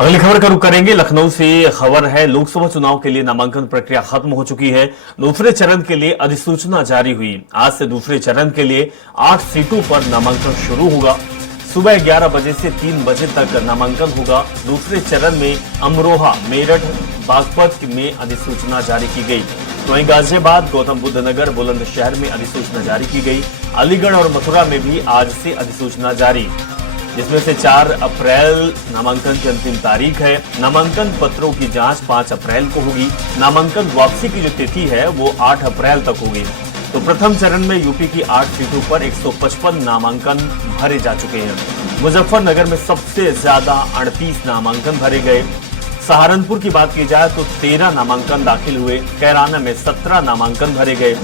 अगली खबर का रुख करेंगे। लखनऊ से खबर है, लोकसभा चुनाव के लिए नामांकन प्रक्रिया खत्म हो चुकी है। दूसरे चरण के लिए अधिसूचना जारी हुई। आज से दूसरे चरण के लिए 8 सीटों पर नामांकन शुरू होगा। सुबह 11 बजे से 3 बजे तक नामांकन होगा। दूसरे चरण में अमरोहा, मेरठ, बागपत में अधिसूचना जारी की गई। तो वहीं गाजियाबाद, गौतम बुद्ध नगर, बुलंदशहर में अधिसूचना जारी की गई। अलीगढ़ और मथुरा में भी आज से अधिसूचना जारी, जिसमें से 4 अप्रैल नामांकन की अंतिम तारीख है। नामांकन पत्रों की जांच 5 अप्रैल को होगी। नामांकन वापसी की जो तिथि है वो 8 अप्रैल तक होगी। तो प्रथम चरण में यूपी की 8 सीटों पर 155 नामांकन भरे जा चुके हैं। मुजफ्फरनगर में सबसे ज्यादा 38 नामांकन भरे गए। सहारनपुर की बात की जाए तो 13 नामांकन दाखिल हुए। कैराना में 17 नामांकन भरे गए।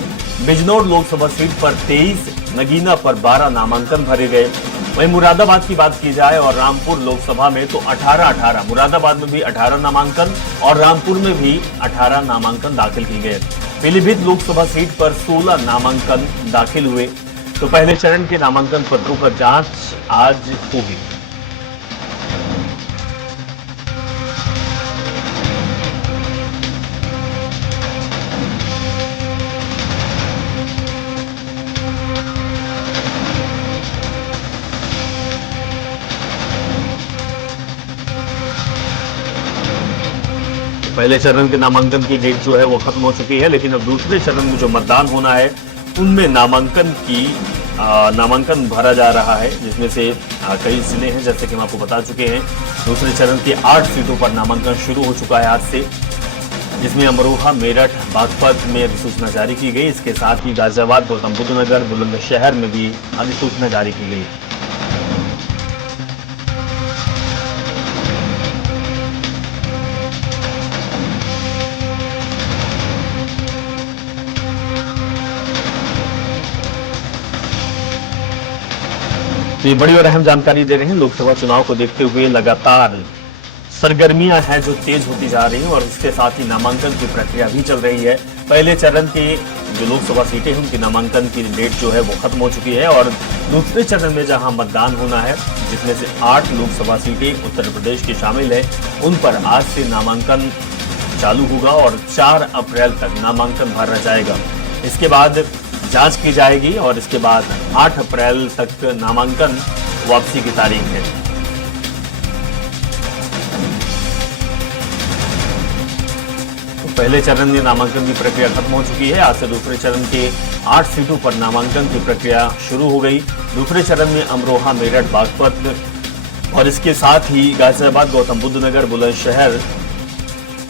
बिजनौर लोकसभा सीट पर 23, नगीना पर 12 नामांकन भरे गए। वहीं मुरादाबाद की बात की जाए और रामपुर लोकसभा में तो 18 मुरादाबाद में भी 18 नामांकन और रामपुर में भी 18 नामांकन दाखिल किए गए। पीलीभीत लोकसभा सीट पर 16 नामांकन दाखिल हुए। तो पहले चरण के नामांकन पत्रों पर जांच आज होगी। पहले चरण के नामांकन की डेट जो है वो खत्म हो चुकी है, लेकिन अब दूसरे चरण में जो मतदान होना है उनमें नामांकन भरा जा रहा है, जिसमें से कई जिले हैं, जैसे कि हम आपको बता चुके हैं। दूसरे चरण की 8 सीटों पर नामांकन शुरू हो चुका है आज से, जिसमें अमरोहा, मेरठ, बागपत में अधिसूचना जारी की गई। इसके साथ ही गाजियाबाद, गौतम बुद्ध नगर, बुलंदशहर में भी अधिसूचना जारी की गई। तो ये बड़ी और अहम जानकारी दे रहे हैं। लोकसभा चुनाव को देखते हुए लगातार सरगर्मियां हैं जो तेज होती जा रही हैं और इसके साथ ही नामांकन की प्रक्रिया भी चल रही है। पहले चरण की जो लोकसभा सीटें हैं उनकी नामांकन की डेट जो है वो खत्म हो चुकी है और दूसरे चरण में जहां मतदान होना है, जिसमें से 8 लोकसभा सीटें उत्तर प्रदेश की शामिल है, उन पर आज से नामांकन चालू होगा और 4 अप्रैल तक नामांकन भरा जाएगा। इसके बाद जांच की जाएगी और इसके बाद 8 अप्रैल तक नामांकन वापसी की तारीख है। तो पहले चरण में नामांकन की प्रक्रिया खत्म हो चुकी है। आज से दूसरे चरण के 8 सीटों पर नामांकन की प्रक्रिया शुरू हो गई। दूसरे चरण में अमरोहा, मेरठ, बागपत और इसके साथ ही गाजियाबाद, गौतम बुद्ध नगर, बुलंदशहर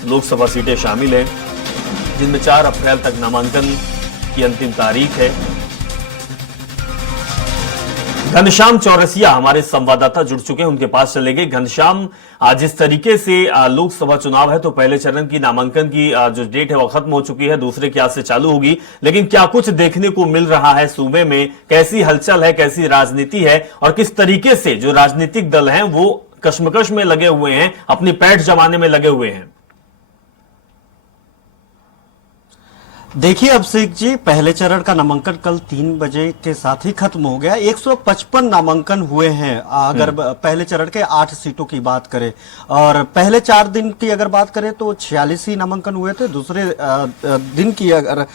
लोकसभा सीटें शामिल हैं, जिनमें 4 अप्रैल तक नामांकन की अंतिम तारीख है। घनश्याम चौरसिया हमारे संवाददाता जुड़ चुके हैं, उनके पास चलेंगे। घनश्याम, जिस तरीके से लोकसभा चुनाव है तो पहले चरण की नामांकन की जो डेट है वो खत्म हो चुकी है, दूसरे की आज से चालू होगी, लेकिन क्या कुछ देखने को मिल रहा है सूबे में? कैसी हलचल है, कैसी राजनीति है और किस तरीके से जो राजनीतिक दल हैं वो कश्मकश में लगे हुए हैं, अपनी पैठ जमाने में लगे हुए हैं? देखिए अभिषेक जी, पहले चरण का नामांकन कल 3 बजे के साथ ही खत्म हो गया। 155 नामांकन हुए हैं अगर पहले चरण के 8 सीटों की बात करें, और पहले 4 दिन की अगर बात करें तो 46 ही नामांकन हुए थे। दूसरे दिन की अगर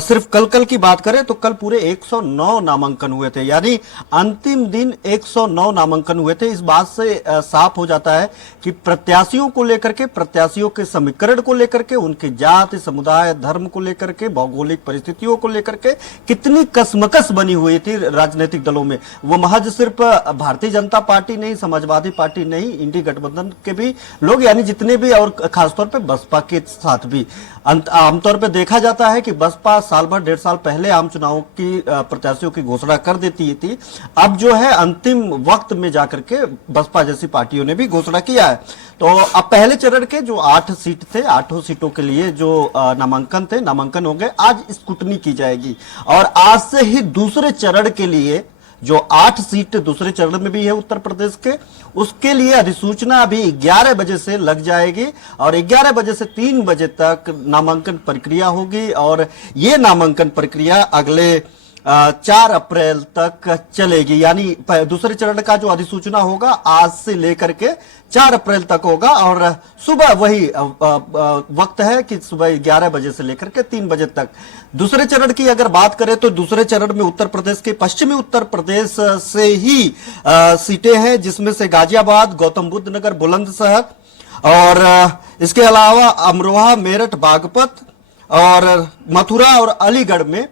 सिर्फ कल की बात करें तो कल पूरे 109 नामांकन हुए थे, यानी अंतिम दिन 109 नामांकन हुए थे। इस बात से साफ हो जाता है कि प्रत्याशियों को लेकर के, प्रत्याशियों के समीकरण को लेकर के, उनकी जाति, समुदाय, धर्म को लेकर के, भौगोलिक परिस्थितियों को लेकर के कितनी कसमकस बनी हुई थी राजनीतिक दलों में। वो महज सिर्फ भारतीय जनता पार्टी नहीं, समाजवादी पार्टी नहीं, इंडी गठबंधन के भी लोग, यानी जितने भी, और खासतौर पे बसपा के साथ भी। आमतौर पे देखा जाता है कि बसपा साल भर, 1.5 साल पहले आम चुनाव की प्रत्याशियों की घोषणा कर देती थी। अब जो है अंतिम वक्त में जाकर के बसपा जैसी पार्टियों ने भी घोषणा किया है। तो अब पहले चरण के जो 8 सीट थे, 8 सीटों के लिए जो नामांकन हो गए। आज स्क्रूटनी की जाएगी और आज से ही दूसरे चरण के लिए जो 8 सीट दूसरे चरण में भी है उत्तर प्रदेश के, उसके लिए अधिसूचना अभी 11 बजे से लग जाएगी और 11 बजे से 3 बजे तक नामांकन प्रक्रिया होगी और ये नामांकन प्रक्रिया अगले 4 अप्रैल तक चलेगी। यानी दूसरे चरण का जो अधिसूचना होगा आज से लेकर के 4 अप्रैल तक होगा और सुबह वही वक्त है कि सुबह 11 बजे से लेकर के 3 बजे तक। दूसरे चरण की अगर बात करें तो दूसरे चरण में उत्तर प्रदेश के पश्चिमी उत्तर प्रदेश से ही सीटें हैं, जिसमें से गाजियाबाद, गौतम बुद्ध नगर, बुलंदशहर और इसके अलावा अमरोहा, मेरठ, बागपत और मथुरा और अलीगढ़ में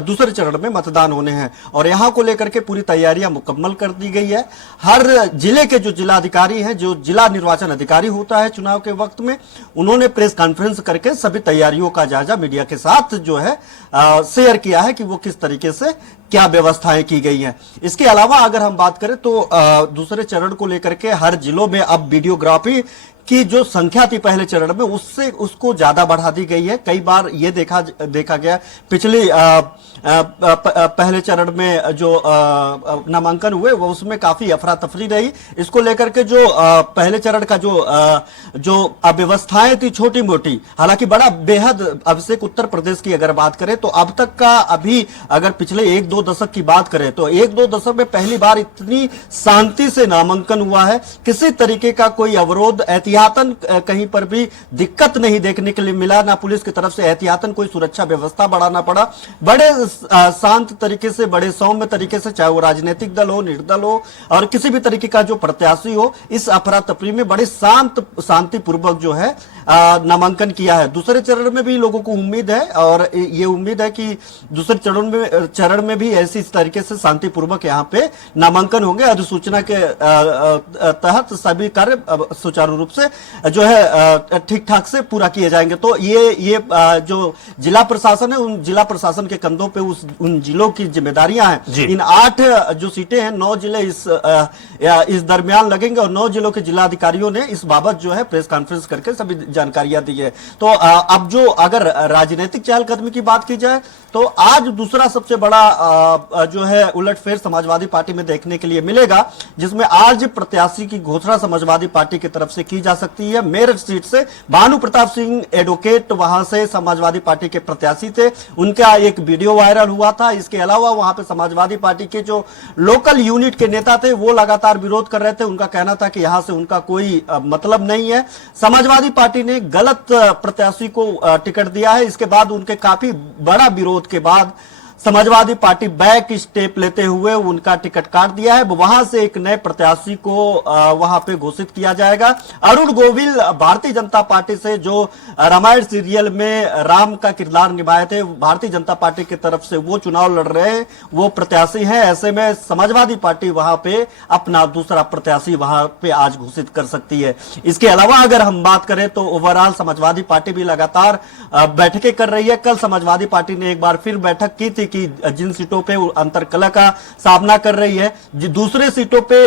दूसरे चरण में मतदान होने हैं और यहां को लेकर के पूरी तैयारियां मुकम्मल कर दी गई है। हर जिले के जो जिलाधिकारी हैं, जो जिला निर्वाचन अधिकारी होता है चुनाव के वक्त में, उन्होंने प्रेस कॉन्फ्रेंस करके सभी तैयारियों का जायजा मीडिया के साथ जो है शेयर किया है कि वो किस तरीके से क्या व्यवस्थाएं की गई हैं। इसके अलावा अगर हम बात करें तो दूसरे चरण को लेकर के हर जिलों में अब वीडियोग्राफी की जो संख्या थी पहले चरण में उसको ज्यादा बढ़ा दी गई है। कई बार ये देखा गया पिछले पहले चरण में जो नामांकन हुए वो उसमें काफी अफरा तफरी रही। इसको लेकर के जो पहले चरण का जो अव्यवस्थाएं थी छोटी मोटी, हालांकि बड़ा बेहद अभिषेक उत्तर प्रदेश की अगर बात करें तो अब तक का अभी अगर पिछले 1-2 दशक की बात करें तो 1-2 दशक में पहली बार इतनी शांति से नामांकन हुआ है। किसी तरीके का कोई अवरोध एहतियातन कहीं पर भी दिक्कत नहीं देखने के लिए मिला, ना पुलिस की तरफ से एहतियातन कोई सुरक्षा व्यवस्था बढ़ाना पड़ा। बड़े शांत तरीके से, बड़े सौम्य तरीके से, चाहे वो राजनीतिक दल हो, निर्दल हो और किसी भी तरीके का जो प्रत्याशी हो, इस अफरा तफरी में बड़े शांतिपूर्वक जो है नामांकन किया है। दूसरे चरण में भी लोगों को उम्मीद है और ये उम्मीद है कि दूसरे चरण में भी ऐसी इस तरीके से शांतिपूर्वक यहाँ पे नामांकन होंगे। अधिसूचना के तहत सभी कार्य सुचारू रूप से जो है ठीक ठाक से पूरा किए जाएंगे। तो ये जो जिला प्रशासन है, उन जिला प्रशासन के कंधों पे उन जिलों की जिम्मेदारियां हैं। इन 8 जो सीटें हैं, 9 जिले इस दरमियान लगेंगे और 9 जिलों के जिलाधिकारियों ने इस बाबत जो है प्रेस कॉन्फ्रेंस करके सभी जानकारियां दी है। तो अब जो अगर राजनीतिक चहलकदमी की बात की जाए तो आज दूसरा सबसे बड़ा जो है उलटफेर समाजवादी पार्टी में देखने के लिए मिलेगा, जिसमें आज प्रत्याशी की घोषणा समाजवादी पार्टी की तरफ से की जा सकती है। मेरठ सीट से भानु प्रताप सिंह एडवोकेट वहां से समाजवादी पार्टी के प्रत्याशी थे, उनका एक वीडियो वायरल हुआ था। इसके अलावा वहां पे समाजवादी पार्टी के जो लोकल यूनिट के नेता थे वो लगातार विरोध कर रहे थे। उनका कहना था कि यहां से उनका कोई मतलब नहीं है। समाजवादी पार्टी ने गलत प्रत्याशी को टिकट दिया है। इसके बाद उनके काफी बड़ा विरोध के बाद समाजवादी पार्टी बैक स्टेप लेते हुए उनका टिकट काट दिया है। वहां से एक नए प्रत्याशी को वहां पे घोषित किया जाएगा। अरुण गोविल भारतीय जनता पार्टी से, जो रामायण सीरियल में राम का किरदार निभाए थे, भारतीय जनता पार्टी की तरफ से वो चुनाव लड़ रहे हैं, वो प्रत्याशी हैं। ऐसे में समाजवादी पार्टी वहां पे अपना दूसरा प्रत्याशी वहां पे आज घोषित कर सकती है। इसके अलावा अगर हम बात करें तो ओवरऑल समाजवादी पार्टी भी लगातार बैठकें कर रही है। कल समाजवादी पार्टी ने एक बार फिर बैठक की थी कि जिन सीटों पे अंतरकलह का सामना कर रही है, दूसरे सीटों पे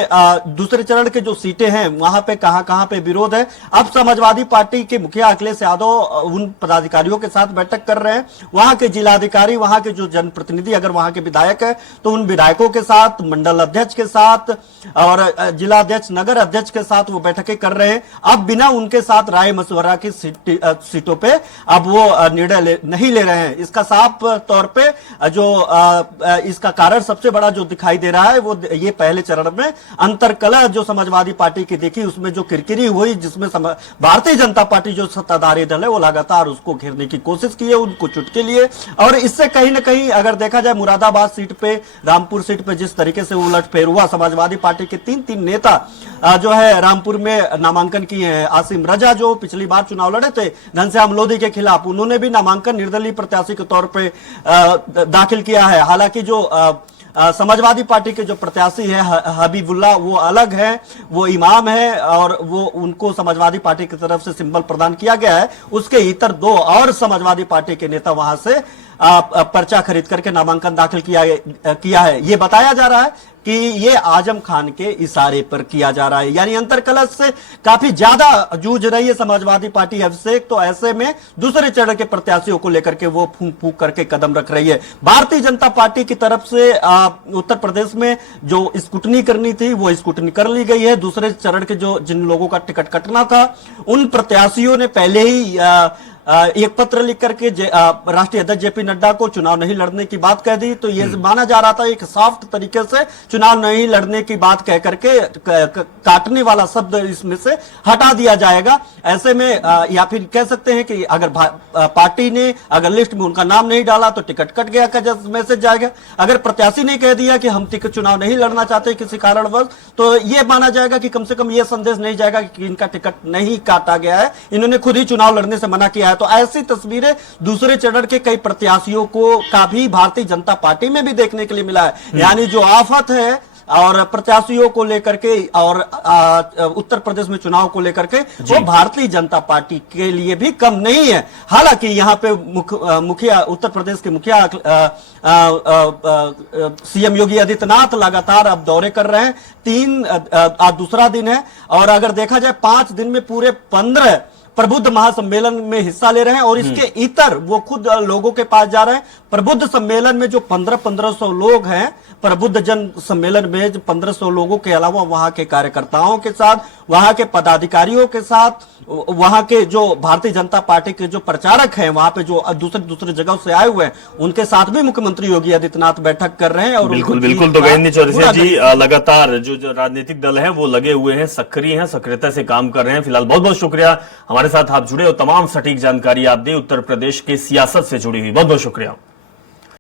दूसरे चरण के जो सीटें हैं वहां पे कहां पे विरोध है। अब समाजवादी पार्टी के मुखिया अखिलेश यादव उन पदाधिकारियों के साथ बैठक कर रहे हैं। वहां के जिलाधिकारी, वहां के जो जनप्रतिनिधि, अगर वहां के विधायक है तो उन विधायकों के साथ, मंडल अध्यक्ष के साथ और जिला अध्यक्ष, नगर अध्यक्ष के साथ वो बैठकें कर रहे हैं। अब बिना उनके साथ राय मशवरा की सीटों पे अब वो निर्णय नहीं ले रहे हैं। इसका साफ तौर पे जो इसका कारण सबसे बड़ा जो दिखाई दे रहा है वो ये पहले चरण में अंतरकलह जो समाजवादी पार्टी की देखी, उसमें जो किरकिरी हुई, जिसमें भारतीय जनता पार्टी जो सत्ताधारी दल है वो लगातार उसको घेरने की कोशिश की है, उनको चुटके लिए। और इससे कहीं ना कहीं अगर देखा जाए मुरादाबाद सीट पे, रामपुर सीट पे जिस तरीके से उलटफेर हुआ, समाजवादी पार्टी के 3 नेता जो है रामपुर में नामांकन किए हैं। आसिम रजा जो पिछली बार चुनाव लड़े थे घनश्याम लोधी के खिलाफ, उन्होंने भी नामांकन निर्दलीय प्रत्याशी के तौर पर दाखिल किया है। हालांकि जो समाजवादी पार्टी के जो प्रत्याशी है हबीबुल्ला, वो अलग है, वो इमाम है और वो उनको समाजवादी पार्टी की तरफ से सिंबल प्रदान किया गया है। उसके इतर 2 और समाजवादी पार्टी के नेता वहां से पर्चा खरीद करके नामांकन दाखिल किया है। ये बताया जा रहा है कि ये आजम खान के इशारे पर किया जा रहा है, यानी अंतरकलह से काफी ज्यादा जूझ रही है समाजवादी पार्टी अभिषेक। तो ऐसे में दूसरे चरण के प्रत्याशियों को लेकर के वो फूंक फूंक करके कदम रख रही है। भारतीय जनता पार्टी की तरफ से उत्तर प्रदेश में जो स्क्रूटनी करनी थी वो स्क्रूटनी कर ली गई है। दूसरे चरण के जिन लोगों का टिकट कटना था उन प्रत्याशियों ने पहले ही एक पत्र लिख करके राष्ट्रीय अध्यक्ष जेपी नड्डा को चुनाव नहीं लड़ने की बात कह दी, तो ये माना जा रहा था एक सॉफ्ट तरीके से चुनाव नहीं लड़ने की बात कह करके काटने वाला शब्द इसमें से हटा दिया जाएगा। ऐसे में या फिर कह सकते हैं कि अगर पार्टी ने अगर लिस्ट में उनका नाम नहीं डाला तो टिकट कट गया का मैसेज जाएगा। अगर प्रत्याशी ने कह दिया कि हम टिकट चुनाव नहीं लड़ना चाहते किसी कारणवश, तो यह माना जाएगा कि कम से कम यह संदेश नहीं जाएगा कि इनका टिकट नहीं काटा गया है, इन्होंने खुद ही चुनाव लड़ने से मना किया है। तो ऐसी तस्वीरें दूसरे चरण के कई प्रत्याशियों को का भी भारतीय जनता पार्टी में भी देखने के लिए मिला है। यानी जो आफत है और प्रत्याशियों को लेकर के और उत्तर प्रदेश में चुनाव को लेकर के वो भारतीय जनता पार्टी के लिए भी कम नहीं है। हालांकि यहाँ पे मुखिया उत्तर प्रदेश के मुखिया सीएम योगी आदित्यनाथ लगातार अब दौरे कर रहे हैं। आज दूसरा दिन है और अगर देखा जाए 5 दिन में पूरे 15 प्रबुद्ध महासम्मेलन में हिस्सा ले रहे हैं और इसके इतर वो खुद लोगों के पास जा रहे हैं। प्रबुद्ध सम्मेलन में जो 1500 लोग हैं, प्रबुद्ध जन सम्मेलन में जो 1500 लोगों के अलावा वहां के कार्यकर्ताओं के साथ, वहां के पदाधिकारियों के साथ, वहां के जो भारतीय जनता पार्टी के जो प्रचारक हैं, वहां पे जो दूसरे जगह से आए हुए हैं, उनके साथ भी मुख्यमंत्री योगी आदित्यनाथ बैठक कर रहे हैं। और बिल्कुल तो गजेंद्र चौरसिया जी लगातार जो राजनीतिक दल है वो लगे हुए हैं, सक्रिय हैं, सक्रियता से काम कर रहे हैं। फिलहाल बहुत बहुत शुक्रिया हमारे साथ आप जुड़े और तमाम सटीक जानकारी आप दी उत्तर प्रदेश की सियासत से जुड़ी हुई। बहुत बहुत शुक्रिया।